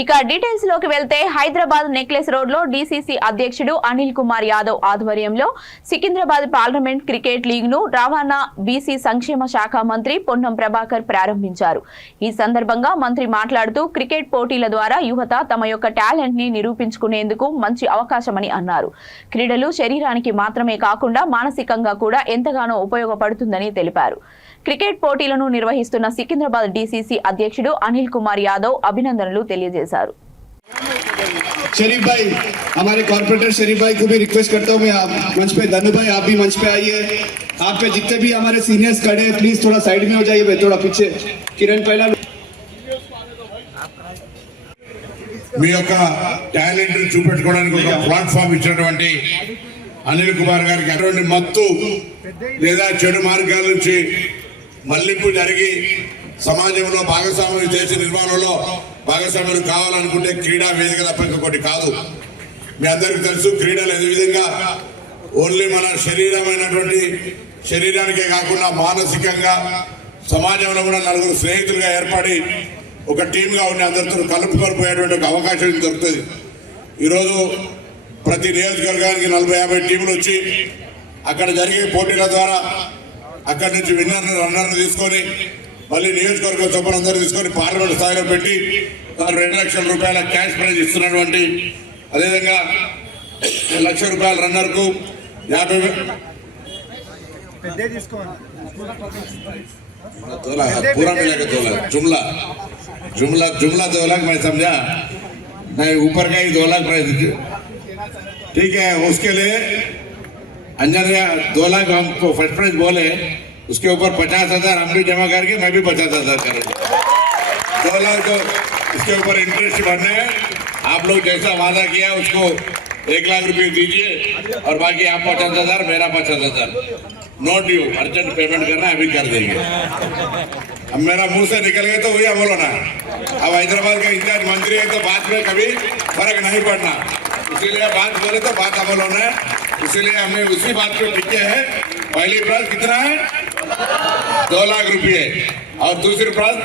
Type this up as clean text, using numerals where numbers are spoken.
ఇక డీటెయిల్స్ లోకి వెళ్తే హైదరాబాద్ నెక్లెస్ రోడ్ లో డీసీసీ అధ్యక్షుడు అనిల్ కుమార్ యాదవ్ ఆధ్వర్యంలో సికింద్రాబాద్ పార్లమెంట్ క్రికెట్ లీగ్ ను రవాణా బీసీ సంక్షేమ శాఖ మంత్రి పొన్నం ప్రభాకర్ ప్రారంభించారు. ఈ సందర్భంగా మంత్రి మాట్లాడుతూ క్రికెట్ పోటీల ద్వారా యువత తమ యొక్క టాలెంట్ ని నిరూపించుకునేందుకు మంచి అవకాశమని అన్నారు. క్రీడలు శరీరానికి మాత్రమే కాకుండా మానసికంగా కూడా ఎంతగానో ఉపయోగపడుతుందని తెలిపారు. క్రికెట్ పోటీలను నిర్వహిస్తున్న సికింద్రాబాద్ డీసీసీ అధ్యక్షుడు అనిల్ కుమార్ యాదవ్ అభినందనలు తెలియజేశారు. शरीफ भाई, हमारे कॉर्पोरेटर शरीफ भाई को भी रिक्वेस्ट करता हूँ मैं, आप मंच पे, धनु भाई आप भी मंच पे आइए। आप पे जितने भी हमारे सीनियर्स खड़े हैं प्लीज थोड़ा साइड में हो जाइए भाई, थोड़ा पीछे। किरण पहला మీ యొక్క టాలెంట్ చూపెట్టుకోవడానికి ఒక ప్లాట్ఫామ్ ఇచ్చినటువంటి అనిల్ కుమార్ గారికి అటువంటి మత్తు లేదా చెడు మార్గాల నుంచి మళ్లింపు జరిగి సమాజంలో భాగస్వామ్యం దేశ నిర్మాణంలో భాగస్వామ్యం కావాలనుకుంటే క్రీడా వేదిక తప్ప ఇంకొకటి కాదు. మీ అందరికీ తెలుసు, క్రీడలు ఏ విధంగా ఓన్లీ మన శరీరానికే కాకుండా మానసికంగా సమాజంలో కూడా నలుగురు స్నేహితులుగా ఏర్పడి ఒక టీంగా ఉండి అందరితో కలుపుకొని పోయేటువంటి ఒక అవకాశం దొరుకుతుంది. ఈరోజు ప్రతి నియోజకవర్గానికి 40-50 టీములు వచ్చి అక్కడ జరిగే పోటీల ద్వారా అక్కడి నుంచి విన్నర్ని రన్నర్ని తీసుకొని మళ్ళీ నియోజకవర్గ చొప్పున అందరూ తీసుకొని పార్లమెంట్ స్థాయిలో పెట్టి 2 లక్షల రూపాయల క్యాష్ ప్రైజ్ ఇస్తున్నటువంటి, అదేవిధంగా 1 లక్ష రూపాయల రన్నర్కు 50 पूरा मिलेगा 2 लाख जुमला 2 लाख मैं समझा नहीं, ऊपर का ही 2 लाख प्राइज ठीक है। उसके लिए अंजनिया 2 लाख हमको फर्स्ट प्राइज बोले, उसके ऊपर 50,000 हम भी जमा करके मैं भी 50,000 करूँगा। 2 लाख तो इसके ऊपर इंटरेस्ट भरने हैं। आप लोग जैसा वादा किया उसको 1 लाख रुपये दीजिए और बाकी आप 50,000 मेरा 50,000 नो ड्यू, अर्जेंट पेमेंट करना है अभी कर देंगे। अब मेरा मुंह से निकल गया तो वही अमल होना है। अब हैदराबाद का इंचार्ज मंत्री है तो बात में कभी फर्क नहीं पड़ना, इसीलिए बात बोले तो बात अमल होना है। इसीलिए हमने उसी बात पे टिके है। पहली प्राइज कितना है? 2 लाख रुपये और दूसरी प्राइज